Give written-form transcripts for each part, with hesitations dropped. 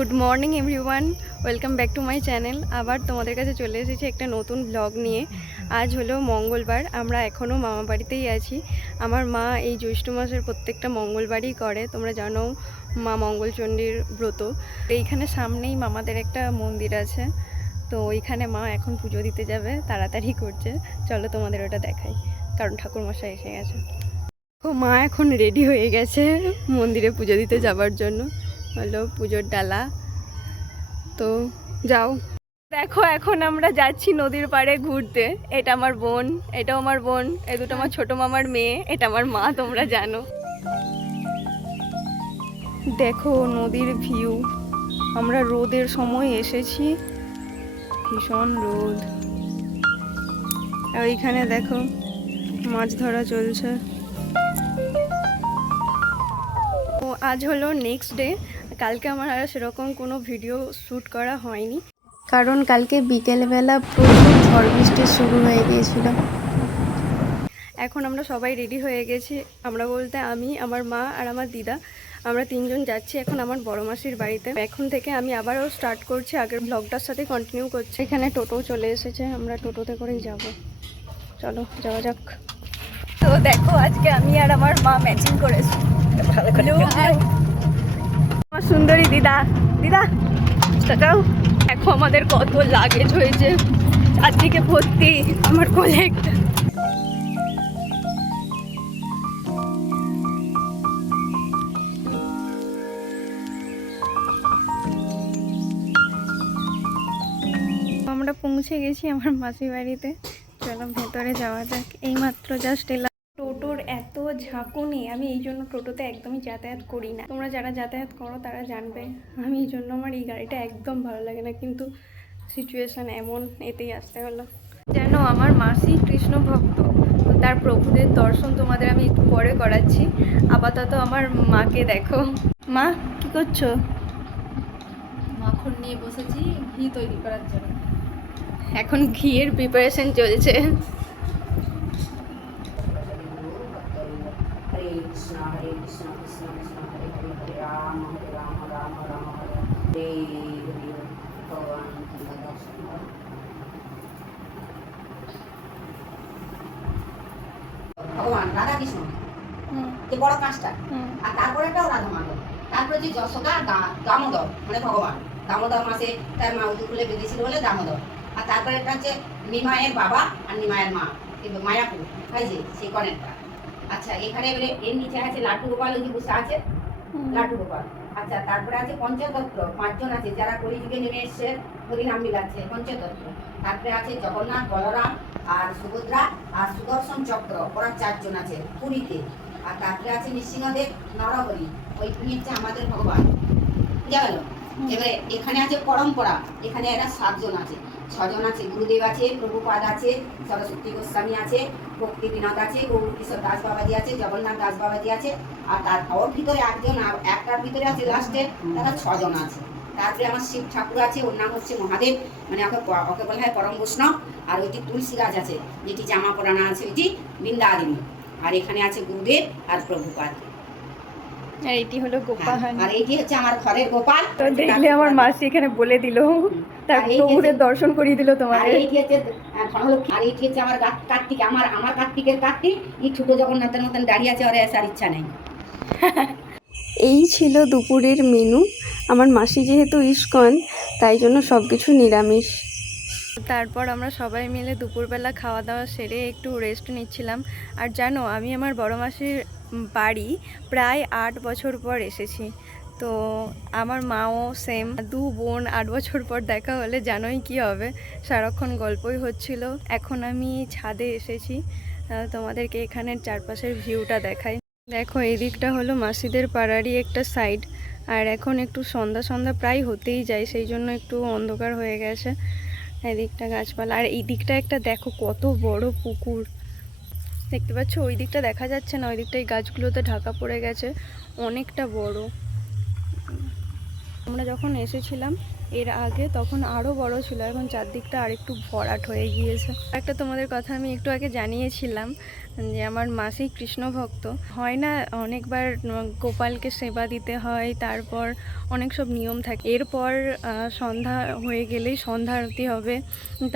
Good morning everyone, welcome back to my channel. আবার তোমাদের কাছে চলে এসেছি একটা নতুন ব্লগ নিয়ে। আজ হলো মঙ্গলবার, আমরা এখনও মামা বাড়িতেই আছি। আমার মা এই জ্যৈষ্ঠ মাসের প্রত্যেকটা মঙ্গলবারই করে, তোমরা জানো মা মঙ্গলচণ্ডীর ব্রত। এইখানে সামনেই মামাদের একটা মন্দির আছে, তো ওইখানে মা এখন পুজো দিতে যাবে, তাড়াতাড়ি করছে। চলো তোমাদের ওটা দেখাই, কারণ ঠাকুরমশাই এসে গেছে। ও মা এখন রেডি হয়ে গেছে মন্দিরে পুজো দিতে যাবার জন্য। হলো পুজোর ডালা, তো যাও। দেখো এখন আমরা যাচ্ছি নদীর পাড়ে ঘুরতে। এটা আমার বোন, এটাও আমার বোন, এ দুটো আমার ছোটো মামার মেয়ে, এটা আমার মা, তোমরা জানো। দেখো নদীর ভিউ। আমরা রোদের সময় এসেছি, ভীষণ রোদ। আর ওইখানে দেখো মাছ ধরা চলছে। তো আজ হলো নেক্সট ডে। কালকে আমার আর সেরকম কোনো ভিডিও শ্যুট করা হয়নি, কারণ কালকে বিকেলবেলা প্রচুর ঝড় বৃষ্টি শুরু হয়ে গিয়েছিল। এখন আমরা সবাই রেডি হয়ে গেছি, আমরা বলতে আমি, আমার মা আর আমার দিদা, আমরা তিনজন যাচ্ছি এখন আমার বড় মাসির বাড়িতে। এখন থেকে আমি আবারও স্টার্ট করছি, আগের ব্লগটার সাথে কন্টিনিউ করছি। এখানে টোটো চলে এসেছে, আমরা টোটোতে করেই যাব। চলো যাওয়া যাক। তো দেখো আজকে আমি আর আমার মা ম্যাচিং করেছি। আমার সুন্দরী দিদা, দিদা তাকাও। দেখো আমাদের কত লাগেজ হয়েছে, চারদিকে ভর্তি। আমার কোলে একটা আমরা পৌঁছে গেছি আমার মাসির বাড়িতে। চলো ভেতরে যাওয়া যাক। এইমাত্র জাস্ট এলাম। টোটোর এত ঝাঁকুনি, আমি এই জন্য টোটোতে একদমই যাতায়াত করি না। তোমরা যারা যাতায়াত করো তারা জানবে, আমি এই জন্য, আমার এই গাড়িটা একদম ভালো লাগে না, কিন্তু সিচুয়েশান এমন, এতেই আসতে হলো। যেন আমার মাসি কৃষ্ণ ভক্ত, তার প্রভুদের দর্শন তোমাদের আমি একটু পরে করাচ্ছি। আপাতত আমার মাকে দেখো। মা কি করছো? মাখন নিয়ে বসেছি ঘি তৈরি করার জন্য। এখন ঘিয়ের প্রিপারেশন চলছে। হরে কৃষ্ণ কৃষ্ণ কৃষ্ণ হরে হরে হরে রাম রাম রাম হরে হরে হরে ভগবান দর্শন ভগবান রাধা কৃষ্ণ যে বড় কাজটা, আর তারপরে একটাও রাধা মাধব, তারপরে যে যশোদা দামোদর মানে ভগবান দামোদর মাসে তার মা উদু খুলে বেঁধেছিল বলে দামোদর। আর তারপরে একটা হচ্ছে নিমায়ের বাবা আর নিমায়ের মা, কিন্তু মায়াপুর হয় যে সেই কনেরটা। আচ্ছা এখানে এবারে এর নিচে আছে লাট্টু গোপাল, ওই যে বসে আছে লাট্টু গোপাল। আচ্ছা তারপরে আছে পঞ্চতত্ত্ব, পাঁচজন আছে যারা কলিযুগে নেমে এসছে হরিনাম মিলাচ্ছে, পঞ্চতত্ত্ব। তারপরে আছে জগন্নাথ, বলরাম আর সুভদ্রা আর সুদর্শন চক্র, ওরা চারজন আছে পুরীতে। আর তারপরে আছে নৃসিংহদেব, নরহরি, ওইখানে হচ্ছে আমাদের ভগবান। বুঝা গেল? এবারে এখানে আছে পরম্পরা, এখানে এরা 7 জন আছে, 6 জন আছে, গুরুদেব আছে, প্রভুপাদ আছে, সরস্বতী গোস্বামী আছে, ভক্তি বিনোদ আছে, গৌর কিশোর দাস বাবাজি আছে, জগন্নাথ দাস বাবাজি আছে। আর তার ওর ভিতরে একজন, একটার ভিতরে আছে লাস্টে, তারা 6 জন আছে। তারপরে আমার শিব ঠাকুর আছে, ওর নাম হচ্ছে মহাদেব, মানে ওকে বলা হয় পরম বৈষ্ণব। আর ওইটি তুলসী গাছ আছে, যেটি জামা পরানো আছে, ওইটি বৃন্দাদিনী। আর এখানে আছে গুরুদেব আর প্রভুপাদ। আর এটি হলো গোপাল, আর এইটি হচ্ছে আমার ঘরের গোপাল। তো দেখলে আমার মাসি এখানে বলে দিল, তার প্রভুদের দর্শন করিয়ে দিল তোমাদের। আর এইটি হচ্ছে ধনলক্ষ্মী, আর এইটি হচ্ছে আমার কার্তিক, আমার কার্তিকের কার্তিক। এই ছোট জগন্নাথের মতন দাঁড়িয়ে আছে, ওর আসার ইচ্ছা নেই। এই ছিল দুপুরের মেনু। আমার মাসি যেহেতু ইস্কন, তাই জন্য সব কিছু নিরামিষ। তারপর আমরা সবাই মিলে দুপুরবেলা খাওয়া দাওয়া সেরে একটু রেস্ট নিচ্ছিলাম। আর জানো, আমি আমার বড় মাসির বাড়ি প্রায় 8 বছর পর এসেছি। তো আমার মাও সেম, 2 বোন 8 বছর পর দেখা হলে জানোই কি হবে, সারাক্ষণ গল্পই হচ্ছিল। এখন আমি ছাদে এসেছি, তোমাদেরকে এখানের চারপাশের ভিউটা দেখাই। দেখো এই দিকটা হলো মাসিদের পাড়ারই একটা সাইড। আর এখন একটু সন্ধ্যা সন্ধ্যা প্রায় হতেই যায়, সেই জন্য একটু অন্ধকার হয়ে গেছে। এদিকটা গাছপালা, আর এই দিকটা একটা দেখো কত বড় পুকুর দেখতে পাচ্ছ। ওই দিকটা দেখা যাচ্ছে না, ওই দিকটা এই গাছগুলোতে ঢাকা পড়ে গেছে, অনেকটা বড়। আমরা যখন এসেছিলাম এর আগে তখন আরও বড় ছিল, এখন চারদিকটা আরেকটু ভরাট হয়ে গিয়েছে। একটা তোমাদের কথা আমি একটু আগে জানিয়েছিলাম যে আমার মাসি কৃষ্ণ ভক্ত হয় না, অনেকবার গোপালকে সেবা দিতে হয়, তারপর অনেক সব নিয়ম থাকে। এরপর সন্ধ্যা হয়ে গেলেই সন্ধ্যা আরতি হবে,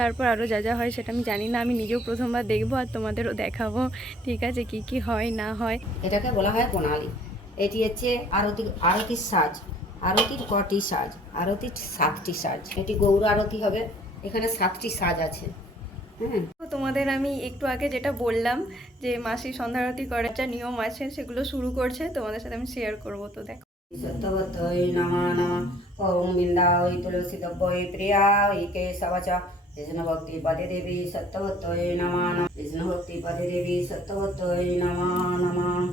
তারপর আরও যা যা হয় সেটা আমি জানি না, আমি নিজেও প্রথমবার দেখবো আর তোমাদেরও দেখাবো, ঠিক আছে, কি কি হয় না হয়। এটাকে বলা হয় প্রণালী। এটি হচ্ছে আরতির সাজ। আরতির কটি সাজ? আরতির 7টি সাজ। এটি গৌর আরতি হবে, এখানে 7টি সাজ আছে। হ্যাঁ, তোমাদের আমি একটু আগে যেটা বললাম যে মাসি সন্ধ্যা আরতি করার যা নিয়ম আছে সেগুলো শুরু করছে, তোমাদের সাথে আমি শেয়ার করবো, তো দেখো। সত্যবতৈ নমঃ নমঃ। ওম বৃন্দাবৈ তুলসীদব্বৈ প্রিয়ায় কেশবচ। কৃষ্ণ ভক্তি পদে দেবী সত্যবতৈ নমঃ নমঃ। কৃষ্ণ ভক্তি পদে দেবী সত্যবতৈ নমঃ নমঃ।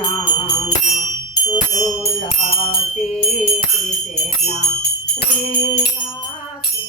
নাম তুলসী কৃষ্ণ প্রিয়াকে নাম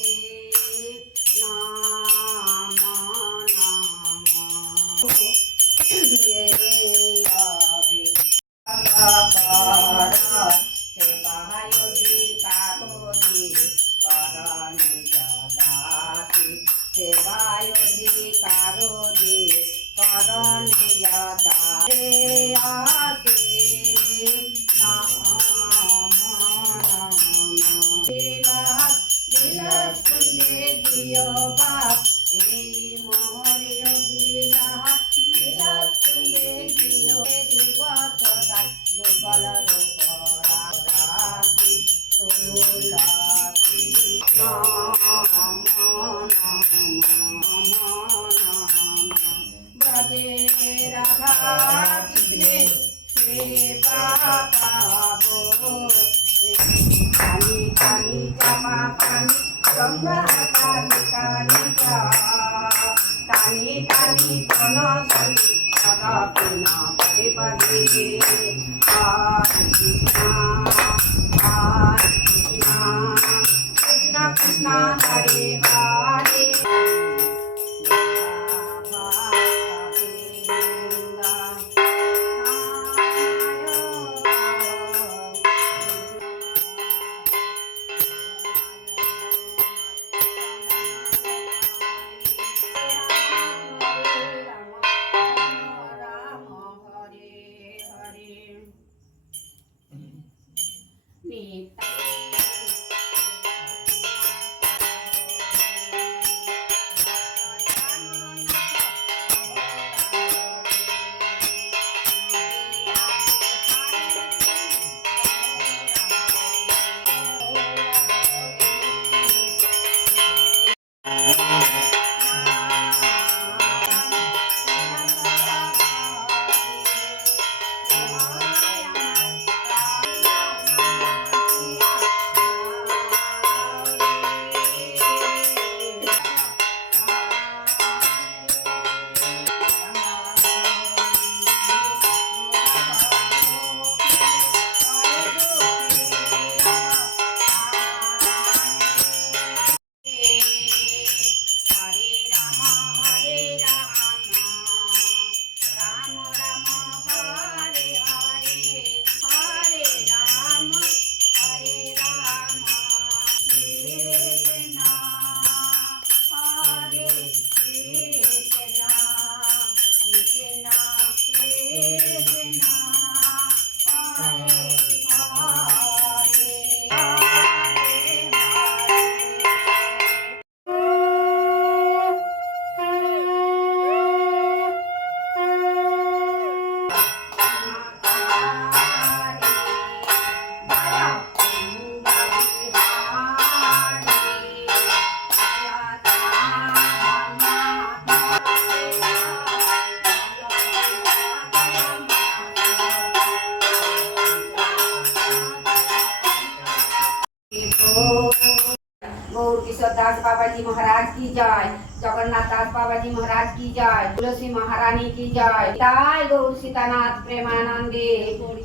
गौरकिशोर दास बाबा जी महाराज की जय। जगन्नाथ दास बाबा जी महाराज की जय। तुलसी महारानी की जय। जय गौर सीतानाथ प्रेमानंदे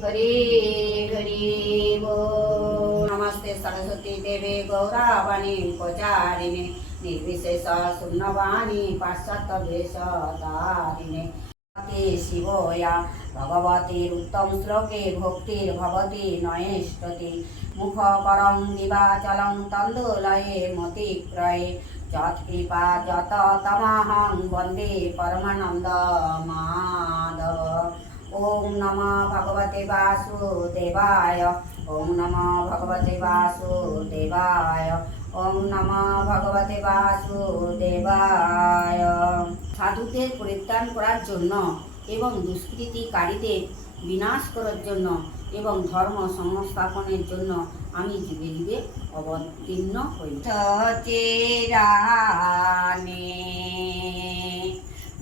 हरे हरे बोल। नमस्ते सरस्वती देवे गौरवाणी प्रचारिणे निर्विशेष शून्यवाणी पाश्चात्य वेशधारिणे शिवया ভগবতীর উত্তম শ্লোকে ভক্তির ভবতি নয়েষ্টতি মুখকরং দিবাচলং তন্দুলয়ে মতিক্রয়ে যৎকৃপা যত তমাহং বন্দে পরমানন্দ মাধব। ওম নমঃ ভগবতে বাসুদেবায়। ওম নমঃ ভগবতে বাসুদেবায়। ওম নমঃ ভগবতে বাসুদেবায়। সাধুদের পরিত্রাণ করার জন্য এবং দুষ্কৃতিকারীদের বিনাশ করার জন্য এবং ধর্ম সংস্থাপনের জন্য আমি যুগে যুগে অবতীর্ণ হই। সচেরানে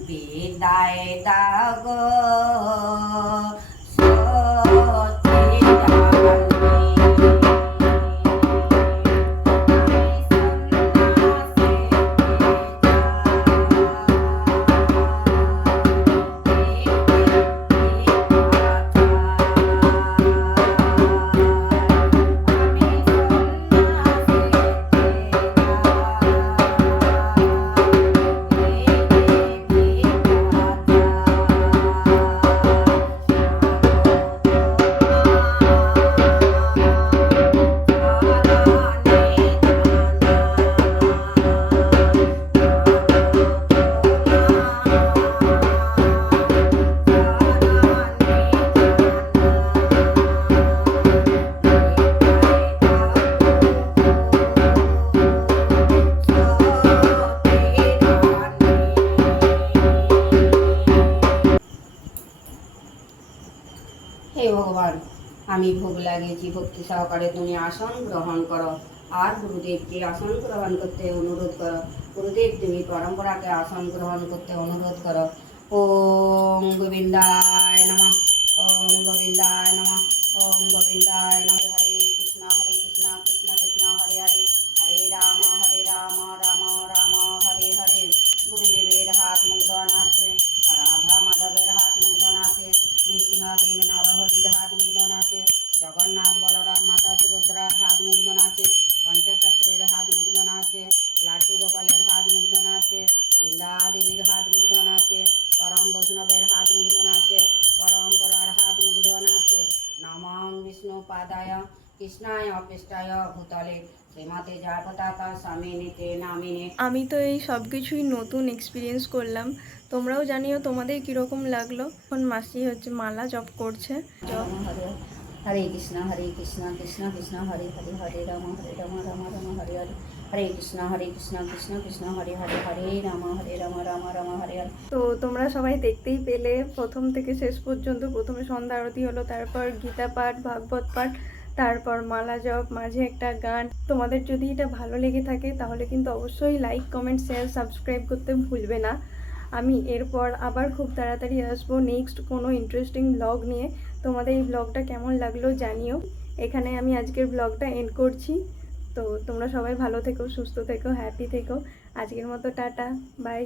বিদায় দাগ হে ভগবান, আমি ভোগ লাগিয়েছি, ভক্তি সহকারে তুমি আসন গ্রহণ করো। আর গুরুদেবকে আসন গ্রহণ করতে অনুরোধ করো। গুরুদেব তুমি পরম্পরাকে আসন গ্রহণ করতে অনুরোধ করো। ওম গোবিন্দায় নমঃ। ওম গোবিন্দায় নমঃ। ওম গোবিন্দায় নমঃ। হরে কৃষ্ণ কৃষ্ণ কৃষ্ণ হরে হরে, হরে রাম রাম রাম হরে হরে। গুরুদেবের হাত মুগ্ধন আছে, রাধা মাধবের হাত মুগ্ধন আছে, নৃসিংহদেব নরহরির হাত মুগ্ধন আছে, জগন্নাথ বলরাম মাতা সুভদ্রার হাত মুগ্ধন আছে, পঞ্চতত্ত্বের হাত মুগ্ধন আছে, লাড্ডু গোপালের হাত মুগ্ধন আছে, বৃন্দা দেবীর হাত মুগ্ধন আছে, পরম বৈষ্ণবের হাত মুগ্ধন আছে, পরম্পরার হাত মুগ্ধন আছে। নমঃ বিষ্ণু পাদায় কৃষ্ণায় অপৃষ্টায় ভূতলে শ্রীমতে জয় পতাকা স্বামিনীতে নামিনে। আমি তো এই সব কিছুই নতুন এক্সপিরিয়েন্স করলাম, তোমরাও জানিও তোমাদের কীরকম লাগলো। এখন মাসি হচ্ছে মালা জপ করছে। হরে হরে কৃষ্ণ কৃষ্ণ কৃষ্ণ হরে হরে, হরে রাম রাম রাম হরে হরে, হরে কৃষ্ণ কৃষ্ণ কৃষ্ণ হরে হরে, হরে রাম রাম হরে হরে। তো তোমরা সবাই দেখতেই পেলে প্রথম থেকে শেষ পর্যন্ত। প্রথমে সন্ধ্যা আরতি হলো, তারপর গীতা পাঠ, ভাগবত পাঠ, তারপর মালা জপ, মাঝে একটা গান। তোমাদের যদি এটা ভালো লেগে থাকে তাহলে কিন্তু অবশ্যই লাইক, কমেন্ট, শেয়ার, সাবস্ক্রাইব করতে ভুলবে না। আমি এরপর আবার খুব তাড়াতাড়ি আসবো নেক্সট কোনো ইন্টারেস্টিং ব্লগ নিয়ে। তোমাদের এই ব্লগটা কেমন লাগলো জানিও। এখানে আমি আজকের ব্লগটা এন্ড করছি। তো তোমরা সবাই ভালো থেকো, সুস্থ থেকো, হ্যাপি থেকো। আজকের মতো টাটা, বাই।